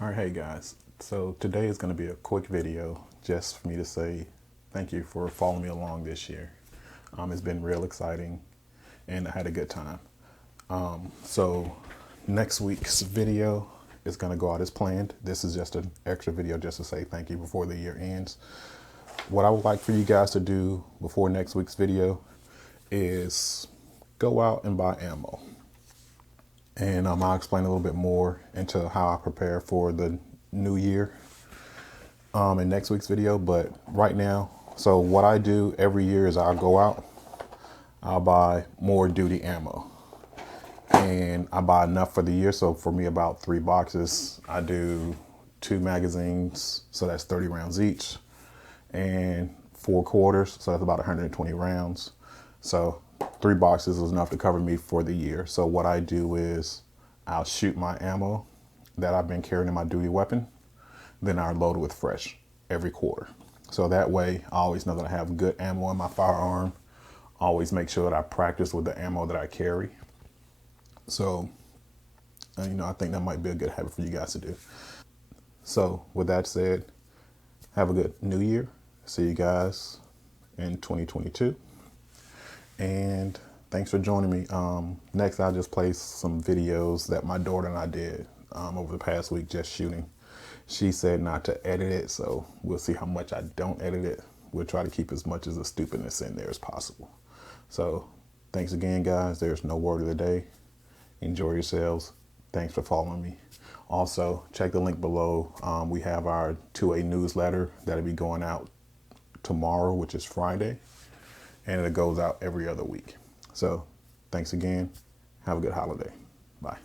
Alright, hey guys, so today is going to be a quick video just for me to say thank you for following me along this year. It's been real exciting and I had a good time. So next week's video is going to go out as planned. This is just an extra video just to say thank you before the year ends. What I would like for you guys to do before next week's video is go out and buy ammo. And I'll explain a little bit more into how I prepare for the new year in next week's video. But right now, so what I do every year is I'll go out, I'll buy more duty ammo. And I buy enough for the year. So for me, about 3 boxes. I do 2 magazines, so that's 30 rounds each. And 4 quarters, so that's about 120 rounds. So 3 boxes is enough to cover me for the year. So what I do is I'll shoot my ammo that I've been carrying in my duty weapon, then I load it with fresh every quarter. So that way I always know that I have good ammo in my firearm. Always make sure that I practice with the ammo that I carry. So, I think that might be a good habit for you guys to do. So with that said, have a good new year. See you guys in 2022. And thanks for joining me. Next, I'll just play some videos that my daughter and I did over the past week, just shooting. She said not to edit it, so we'll see how much I don't edit it. We'll try to keep as much of the stupidness in there as possible. So thanks again, guys. There's no word of the day. Enjoy yourselves. Thanks for following me. Also, check the link below. We have our 2A newsletter that'll be going out tomorrow, which is Friday. And it goes out every other week. So thanks again. Have a good holiday. Bye.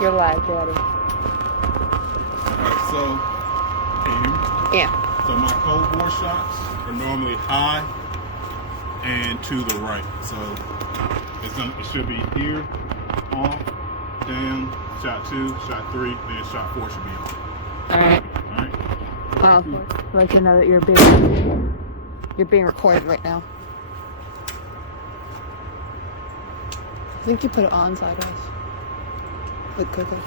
You're live, Daddy. Alright, so Yeah. So my cold bore shots are normally high and to the right. So it should be here, off, down, shot 2, shot 3, then shot 4 should be on. Alright. Alright? I'll let you know that you're being recorded right now. I think you put it on sideways. Like cooking.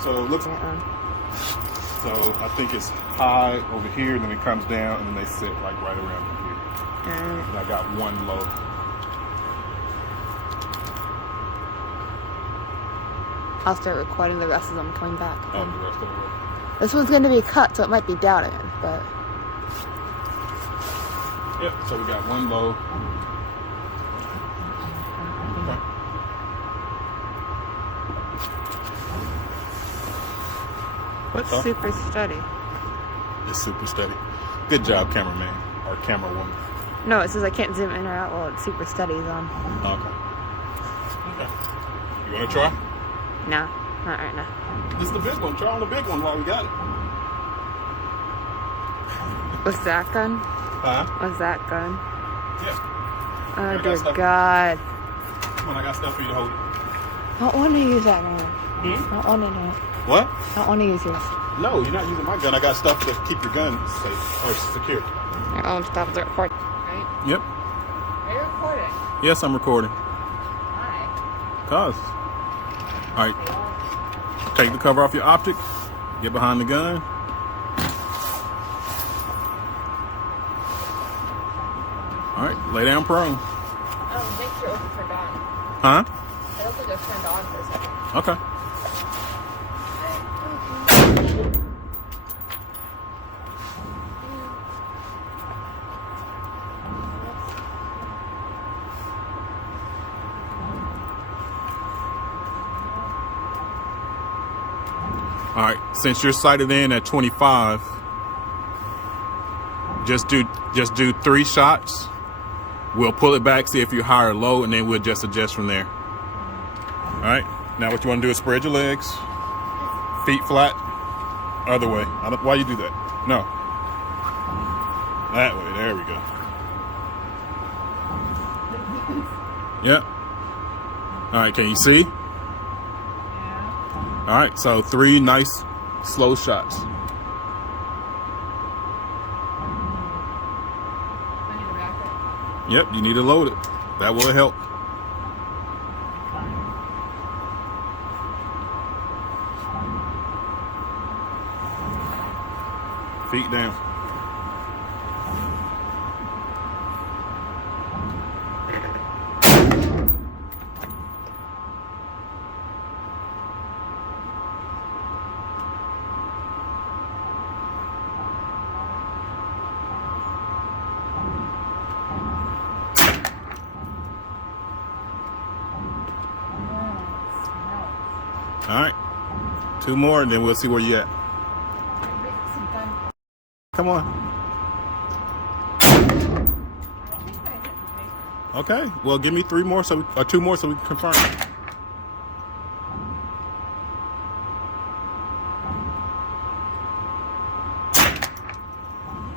So it looks, so I think it's high over here, then it comes down, and then they sit like right around here. And I got one low. I'll start recording the rest as I'm coming back. Oh, the rest of the way. This one's going to be cut, so it might be down again, but... Yep, so we got one low. Okay. What's super steady? It's super steady. Good job, cameraman, or camera woman. No, it says I can't zoom in or out while it's super steady is on. Okay. Okay. You want to try? No, not right now. This is the big one. Try on the big one while we got it. What's that gun? Huh? What's that gun? Yeah. Oh, got dear stuff. God. Come on, I got stuff for you to hold. I don't want to use that one. I don't want to do it. What? I don't want to use yours. No, you're not using my gun. I got stuff to keep your gun safe or secure. Your own stuff is recording, right? Yep. Are you recording? Yes, I'm recording. Why? Cause. All right. Take the cover off your optic. Get behind the gun. All right. Lay down prone. Make sure it's turned on. Huh? I don't think it's turned on for a second. Okay. All right, since you're sighted in at 25, just do 3 shots. We'll pull it back, see if you're high or low, and then we'll just adjust from there. All right, now what you want to do is spread your legs, feet flat, other way. Why you do that? No, that way. There we go. Yep. All right, can you see? All right, so 3 nice, slow shots. I need to rack it. Yep, you need to load it. That will help. Feet down. All right, 2 more, and then we'll see where you at. Come on. Okay, well, give me 3 more, or 2 more, so we can confirm.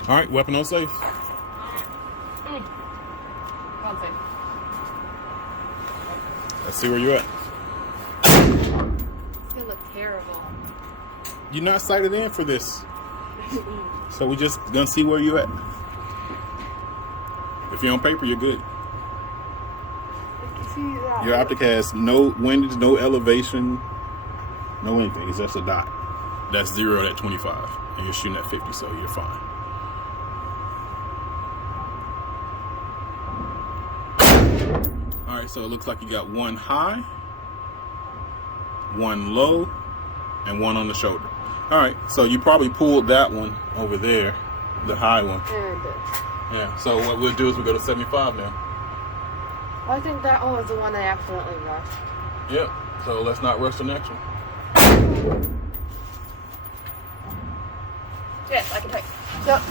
All right, weapon on safe. Let's see where you're at. You look terrible. You're not sighted in for this. So we just gonna see where you at. If you're on paper, you're good. Your optic has no windage, no elevation, no anything. It's just a dot. That's 0 at 25. And you're shooting at 50, so you're fine. Alright, so it looks like you got 1 high, 1 low, and 1 on the shoulder. Alright, so you probably pulled that one over there, the high one. Yeah, I did. Yeah, so what we'll do is we'll go to 75 now. Well, I think that one was the one I accidentally rushed. Yep, so let's not rush the next one. Yes, I can take. Yep.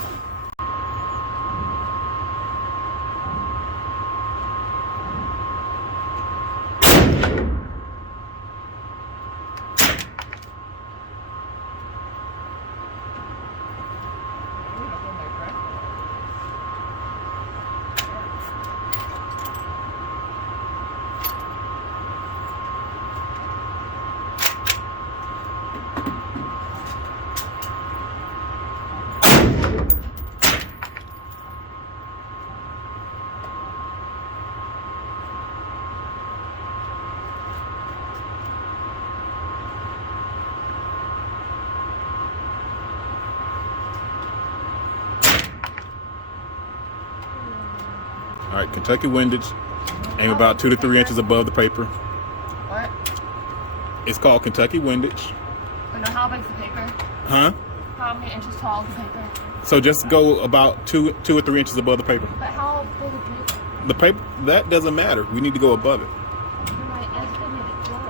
All right, Kentucky windage. Aim about 2 to 3 inches above the paper. What? It's called Kentucky windage. Wait, no, how big's the paper? Huh? How many inches tall is the paper? So just go about 2 or 3 inches above the paper. But how big is the paper? The paper, that doesn't matter. We need to go above it. My estimated clothes.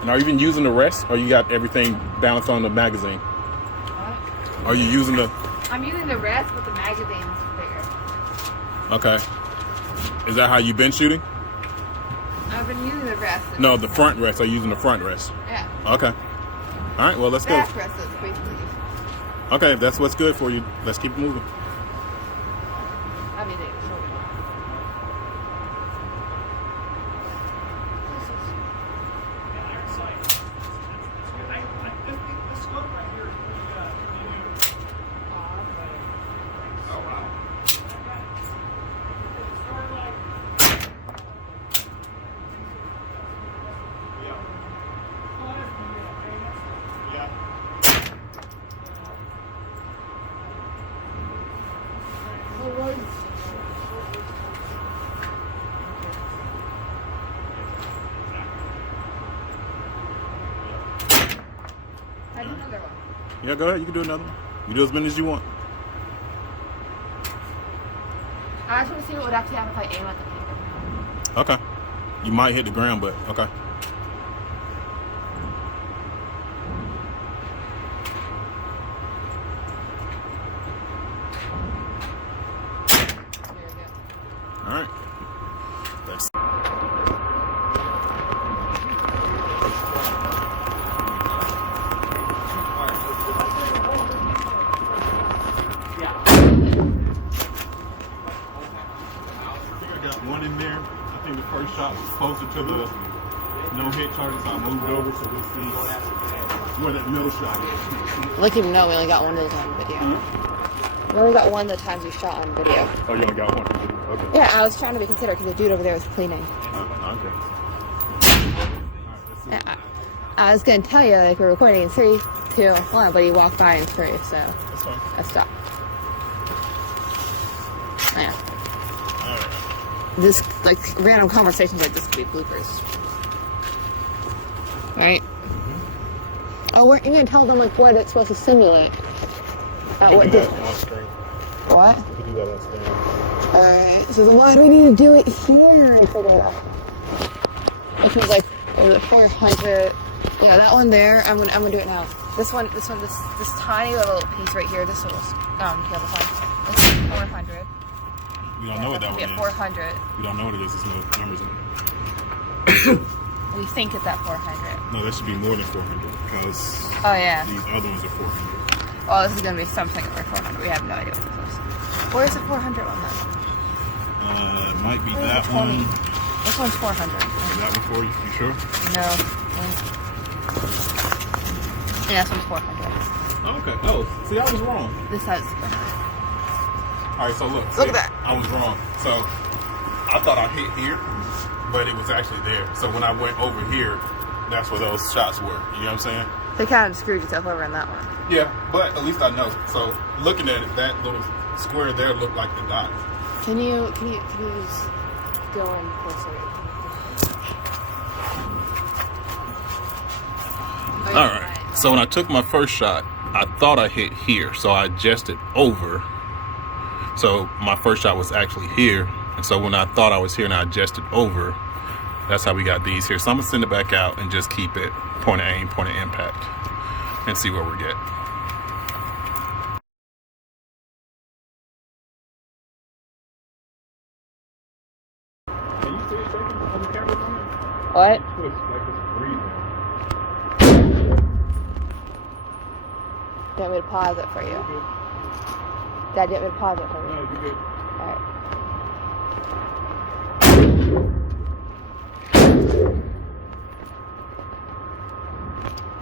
And are you even using the rest, or you got everything balanced on the magazine? What? Are you using the... I'm using the rest, but the magazine's bigger. Okay. Is that how you've been shooting? I've been using the rest. No, the front rest. Are you using the front rest? Yeah. Okay. All right, well, let's go. Back rest is basically. Okay, if that's what's good for you, let's keep moving. I mean, I do another one. Yeah, go ahead. You can do another one. You do as many as you want. I just want to see what would actually happen if I aim at the paper. Okay. You might hit the ground, but okay. There we go. All right. Let's. One in there. I think the first shot was closer to the no-hit target, so I moved over, so we'll see where that middle shot is. Like even know we only got one of those on video. We only got one of the times we shot on video. Oh, you only got one? Okay. Yeah, I was trying to be considerate because the dude over there was cleaning. Okay. I was going to tell you, like, we're recording in 3, 2, 1, but he walked by in 3, so That's fine. I stopped. Yeah. All right. This, like, random conversations like this could be bloopers. Right? Mm-hmm. Oh, weren't you going to tell them, like, what it's supposed to simulate? What did? What? You can do that on screen. Alright, so then why do we need to do it here? I figured it out. Which was like, was it 400? Yeah, that one there. I'm gonna do it now. This tiny little piece right here. This little cable sign. This is 400. We don't know what that one is. 400. We don't know what it is. There's no numbers in it. We think it's at 400. No, that should be more than 400 because Oh yeah. these other ones are 400. Oh, this is gonna be something over 400. We have no idea what this is. Where's the 400 one then? It might be Where's that the one. This one's 400. Is that one for you? You sure? No. Yeah, this one's 400. Oh, okay. Oh, see, I was wrong. This has. All right, so look. Look at that. I was wrong. So I thought I hit here, but it was actually there. So when I went over here, that's where those shots were. You know what I'm saying? They kind of screwed yourself over in that one. Yeah, but at least I know. So looking at it, that little square there looked like the dot. Can you just go in closer? All right. So when I took my first shot, I thought I hit here, so I adjusted over. So my first shot was actually here, and so when I thought I was here and I adjusted over, that's how we got these here. So I'm gonna send it back out and just keep it point of aim, point of impact, and see where we get. Can you see it shaking on the camera? What? It's like it's breathing. Do you want me to pause it for you? Dad, do you want me to pause it for you? No, you're good. Alright.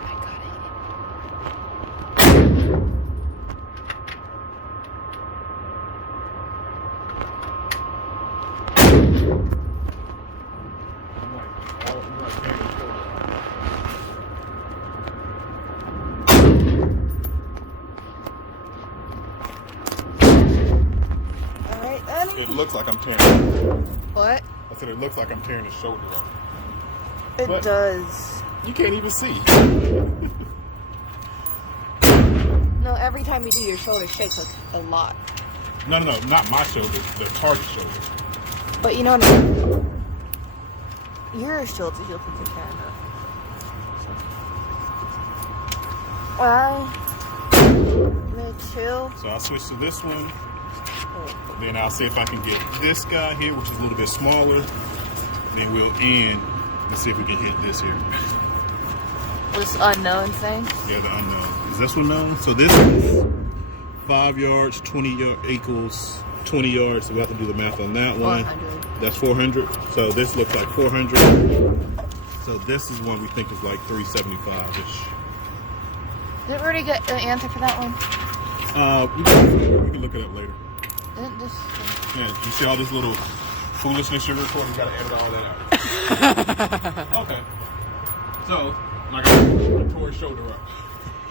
I got it. Alright, then. It looks like I'm tearing. What? I said it looks like I'm tearing his shoulder up. It What? does. You can't even see. No, every time you do, your shoulder shakes like a lot. No, not my shoulder. The target shoulder. But you know what I mean? Your shoulder feels like you're tearing up. Well, me too. So I'll switch to this one. Then I'll see if I can get this guy here, which is a little bit smaller. Then we'll end and see if we can hit this here. This unknown thing? Yeah, the unknown. Is this one known? So this is 5 yards, 20 equals 20 yards. So we have to do the math on that one. 400. That's 400. So this looks like 400. So this is one we think is like 375-ish. Did we already get the answer for that one? We can look it up later. Isn't this... Yeah, you see all this little foolishness you're recording? You gotta edit all that out. Okay. So, like I tore his shoulder up.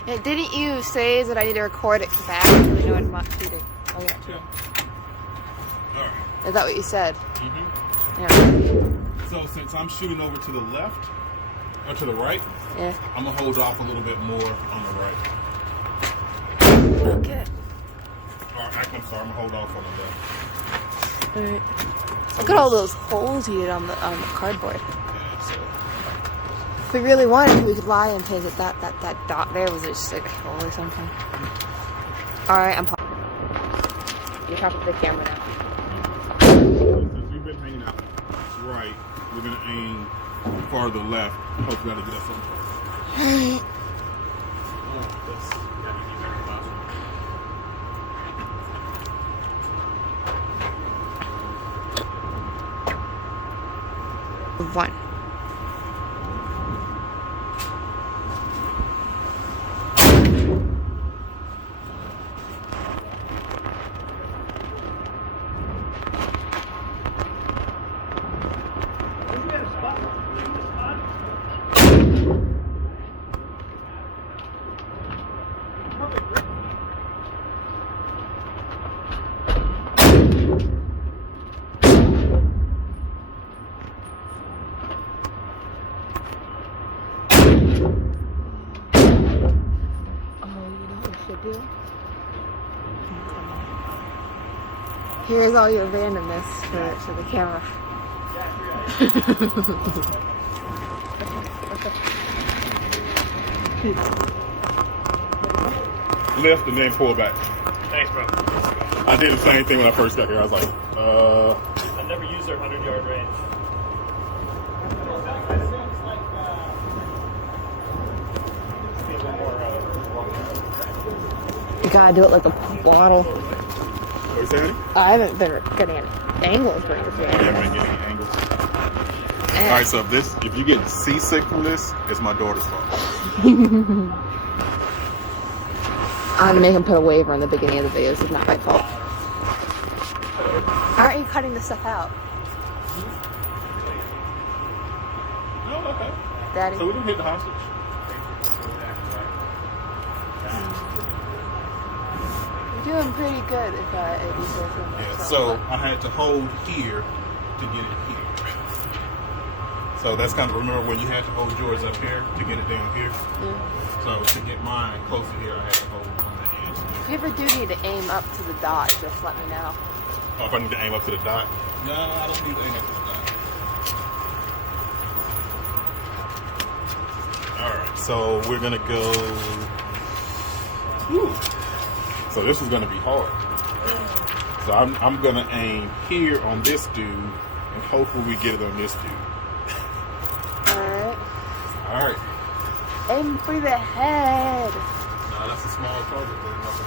Yeah, didn't you say that I need to record it back so we know I'm not cheating? Oh, yeah. Alright. Is that what you said? Mm-hmm. Yeah. So, since I'm shooting over to the left, or to the right, Yeah. I'm gonna hold off a little bit more on the right. Okay. I'm sorry, I'm gonna hold off on the left. Alright. Look at all those holes you did on the cardboard. Yeah, so. If we really wanted, we could lie and think that that dot there was just like a hole or something. Alright, I'm popping. You're popping the camera now. Since we've been hanging out right, we're gonna aim farther left. Hopefully, gotta get us some. Alright. One. Here's all your randomness for the camera. Lift and then pull back. Thanks, bro. I did the same thing when I first got here. I was like, I've never used their 100-yard range. You gotta do it like a bottle. what you saying? I haven't been getting any angles for this yet. Yeah, I ain't getting any angles. All right, so if you get seasick from this, it's my daughter's fault. I'm gonna make him put a waiver in the beginning of the video. It's not my fault. Aren't you cutting this stuff out? Oh, okay. Daddy? So we didn't hit the hostage. You're doing pretty good if you say so myself. Yeah, so I had to hold here to get it here. So that's kind of, remember when you had to hold yours up here to get it down here? Yeah. So to get mine closer here, I had to hold on the edge. If you ever do need to aim up to the dot, just let me know. Oh, if I need to aim up to the dot? No, I don't need to aim up to the dot. Alright, so we're gonna go. Whew. So this is gonna be hard. So I'm gonna aim here on this dude, and hopefully we get it on this dude. Alright. Alright. Aim for the head. No, that's a small target.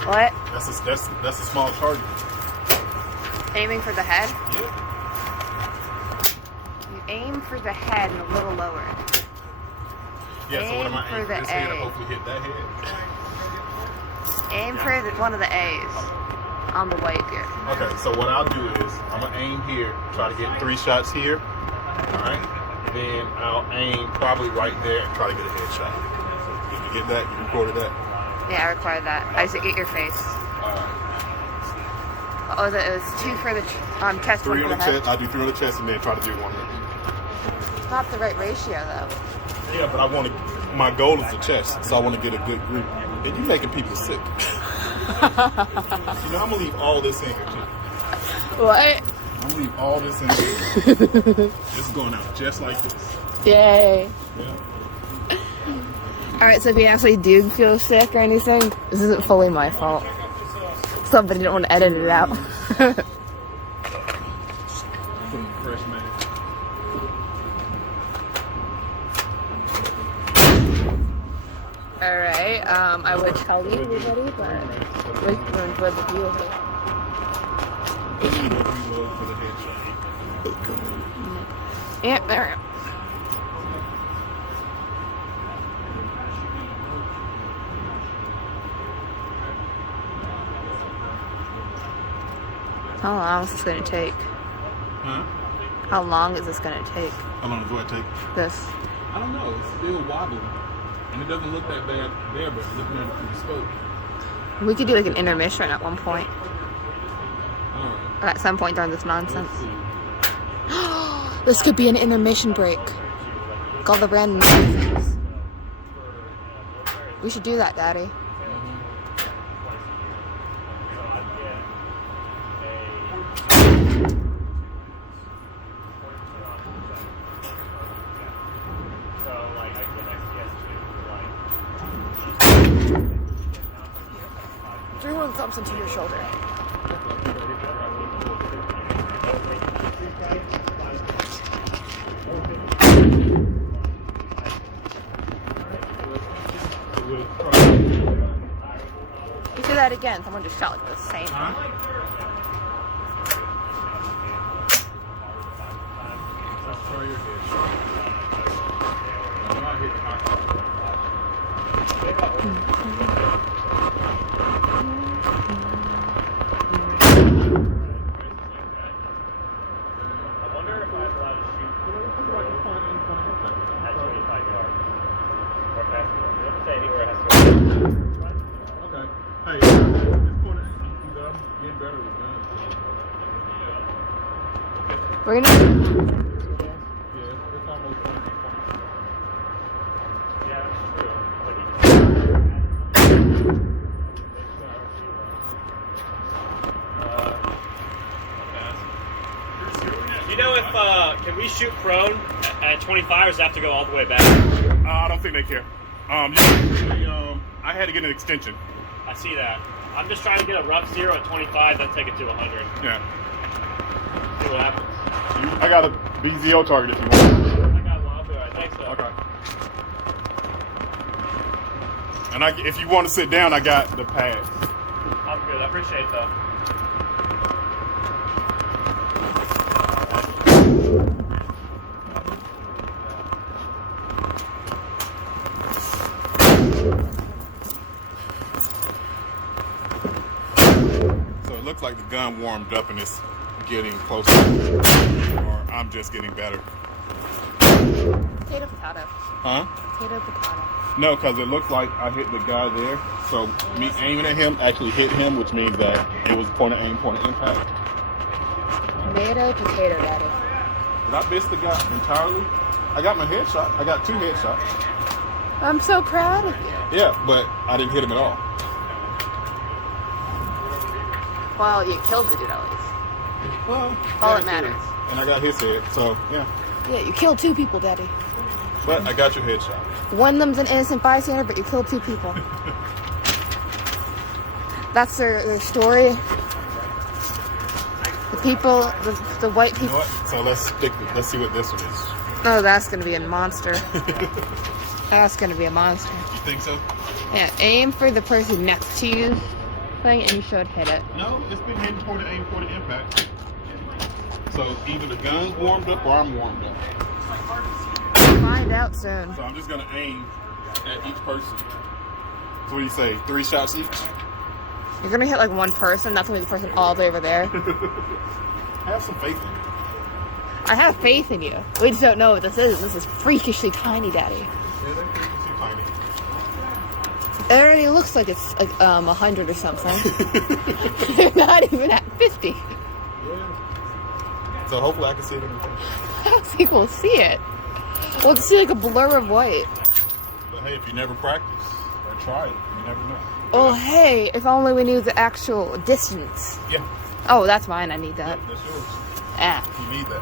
What? That's a small target. Aiming for the head? Yeah. You aim for the head and a little lower. Yeah, so what am I Aim for aiming for the this head to A. hopefully hit that head? Aim for one of the A's on the white here. Okay, so what I'll do is I'm gonna aim here, try to get 3 shots here. Alright. Then I'll aim probably right there and try to get a headshot. Did you get that? You recorded that? Yeah, I recorded that. I just get your face. Alright. Oh, it was 2 for the chest, 3 1 on for the the head. chest. I'll do 3 on the chest and then try to do 1 here. It's not the right ratio though. Yeah, but I want to. My goal is the chest, so I want to get a good group. And you making people sick. I'm gonna leave all this in here too. What? I'm gonna leave all this in here. This is going out just like this. Yay. Yeah. Alright, so if you actually do feel sick or anything, this isn't fully my fault. Somebody didn't want to edit it out. Fresh man. Alright, I would tell you everybody, but we're enjoy the view of it. Yeah, there. How long is this going to take? Huh? How long is this going to take? How long do I take? This. I don't know. It's still wobbling. And it doesn't look that bad there, but looking at it through the scope. We could do like an intermission at one point. Alright. Or at some point during this nonsense. This could be an intermission break. Call the random things. We should do that, Daddy. Drew one thumbs into your shoulder. You do that again, someone just shot like the same. Let's try your head. Okay. Hey, it's getting better with guns. We're gonna. Yeah, it's almost done. Yeah, that's true. You know if can we shoot prone at 25, or does that have to go all the way back? I don't think they care. I had to get an extension. I see that. I'm just trying to get a rough zero at 25, then take it to 100. Yeah. See what happens. I got a BZO target if you want. I got one. I'll do it. Thanks, though. Okay. And if you want to sit down, I got the pads. I'm good. I appreciate it, though. So it looks like the gun warmed up and it's getting closer. Or I'm just getting better. Potato, potato. Huh? Potato, potato. No, because it looks like I hit the guy there. So me aiming at him actually hit him, which means that it was point of aim, point of impact. Tomato, potato, Daddy. Did I miss the guy entirely? I got my headshot. I got 2 headshots. I'm so proud of you. Yeah, but I didn't hit him at all. Well, you killed the dude at least. Well, All that matters. And I got his head, so yeah. Yeah, you killed 2 people, Daddy. But I got your headshot. One of them's an innocent bystander, but you killed 2 people. That's their story. The people, the white You people. know what? So let's see what this one is. Oh, that's gonna be a monster. That's gonna be a monster. You think so? Yeah, aim for the person next to you thing, and you should hit it. No, it's been hitting point of aim, point of impact. So either the gun's warmed up or I'm warmed up. Find out soon. So I'm just gonna aim at each person. So what do you say? 3 shots each? You're gonna hit like one person. That's gonna be the person all the way over there. Have some faith in me. I have faith in you. We just don't know what this is. This is freakishly tiny, Daddy. Yeah, they're pretty tiny. It already looks like it's like 100 or something. They're not even at 50. Yeah. So hopefully I can see it in the face. I don't think we'll see it. We'll see like a blur of white. But hey, if you never practice or try it, you never know. Oh, hey, if only we knew the actual distance. Yeah. Oh, that's mine. I need that. That's yours. Ah. You need that.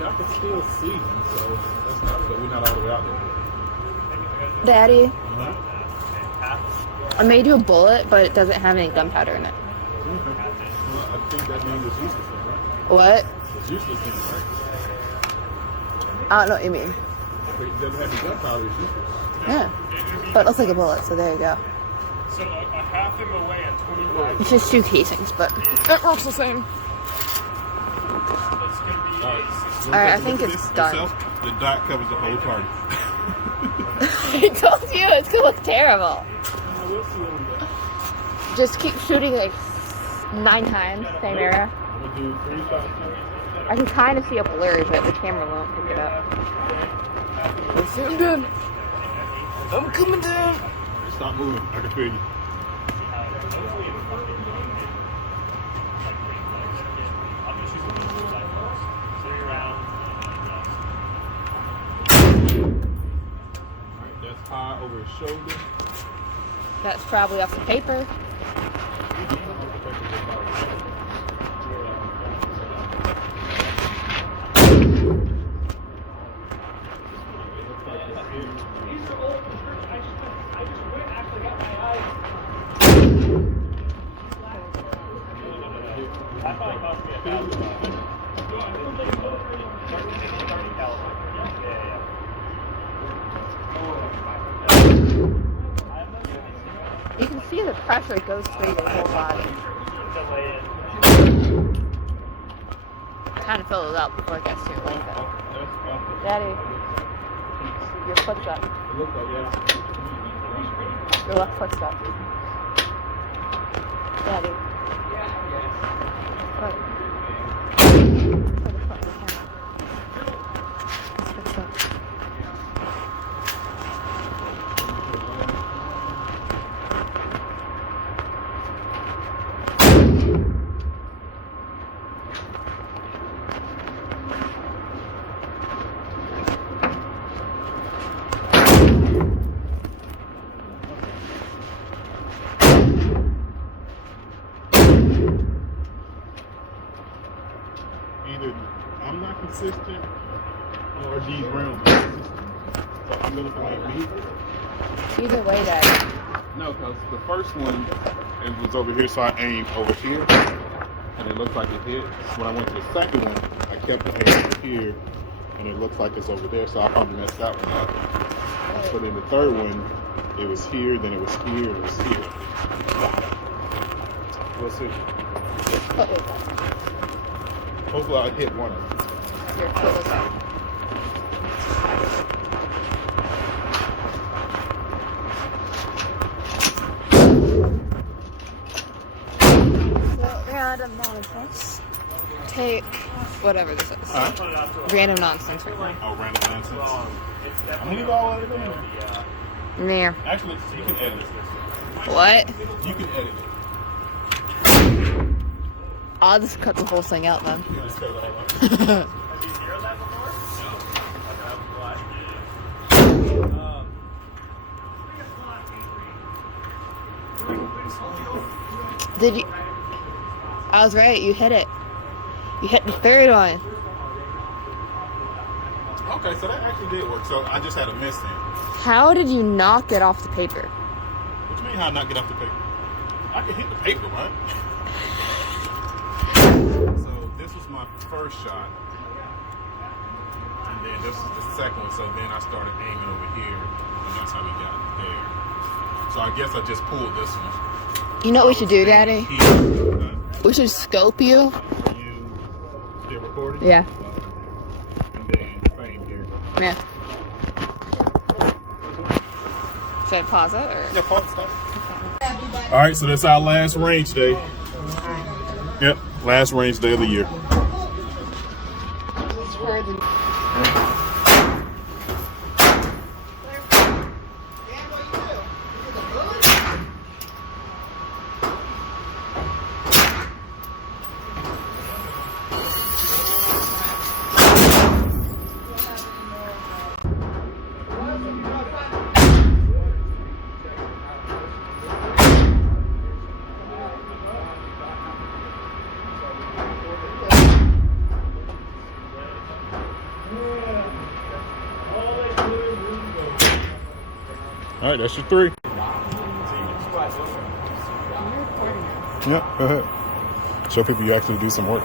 Yeah, I can still see them, so that's not, but we're not all the way out there. Daddy, Uh-huh. I made you a bullet, but it doesn't have any gunpowder in it. Okay. Well, I think that means it's useless, right? What? It's useless thing, right? I don't know what you mean. But it doesn't have the gunpowder, it's useless. Yeah. But it looks like a bullet, so there you go. So a half them away at 25. It's just 2 casings, but it works the same. Alright, I think it's done. The dot covers the whole target. I told you, it's gonna look terrible. Just keep shooting like 9 times, same area. I'm gonna do 3 shots. I can kind of see a blur, but the camera won't pick it up. Let's see, I'm done. I'm coming down. Stop moving, I can feel you. Alright, that's high over his shoulder. That's probably off the paper. You can see the pressure goes through your whole body. Kind of fill it up before it gets to your leg though. Daddy, your foot's up. Your left foot's up. Daddy. Foot. Put the foot in the camera. His foot's up. Either I'm not consistent or these rounds are consistent. So I'm gonna blame me. Either way, Daddy. No, because the first one, it was over here, so I aimed over here, and it looks like it hit. When I went to the second one, I kept the aim over here, and it looks like it's over there, so I probably messed that one up. But in the third one, it was here, then it was here, and it was here. We'll see. Foot was up. Hopefully I hit one of them. Your foot was up. So, random nonsense. Take whatever this is. Random nonsense right now. Oh, random nonsense. I'm gonna leave all of it in. There. Actually, you can edit it. What? You can edit it. I'll just cut the whole thing out then. You just cut it all out. Did you? I was right. You hit it. You hit the third one. Okay, so that actually did work. So I just had a miss then. How did you not get off the paper? What do you mean how I not get off the paper? I can hit the paper, right? So this was my first shot. And then this is the second one. So then I started aiming over here. And that's how we got there. So I guess I just pulled this one. You know what we should do, Daddy? Here. We should scope you. You still recording? Yeah. And then same here. Yeah. Should I pause it or? Yeah, pause stop. All right, so that's our last range day. Yep, last range day of the year. All right, that's your 3. Yep, go ahead. Show people you actually do some work.